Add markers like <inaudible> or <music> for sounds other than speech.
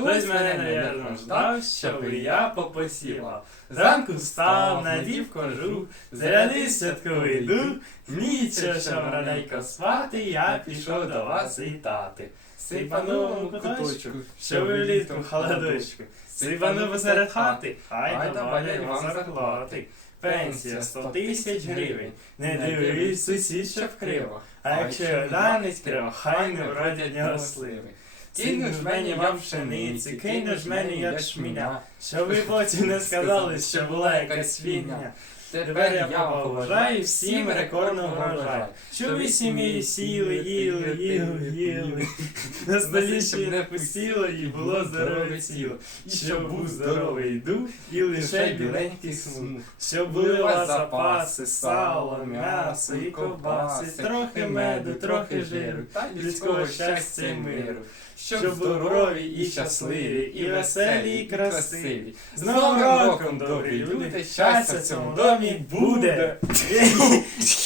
Хтось мене, навірно, ждав, щоб і я попосіла. Зранку встав, надів кожух, зарядив святковий дух, нічого, щоб раненько спати, я пішов до вас вітати. Сипанув куточку, що ви влітку холодочку, сипанув посеред хати, хай добавлять вам зарплати. Пенсія 100 тисяч гривень, не дивись, сусід, щоб криво, а якщо данець криво, хай не вродять нього сливи. Кинув ж мені вам пшениці, кинув ж мені ячміня, що ви потім не сказали, що була якась фігня. Тепер я поважаю всім рекордно врожай. Що ви сім'ї сіли, їли, їли, їли. <laughs> На столі ще не посіло і було здорове тіло. І щоб був здоровий дух і лише біленький смуг. Щоб були у вас запаси, сало, м'ясо і ковбаси, трохи меду, трохи жиру, та людського щастя й миру. Щоб здорові і щасливі, і веселі, і красиві. З Новим роком, добрі люди, щастя цьому Yummy Buddha. <laughs>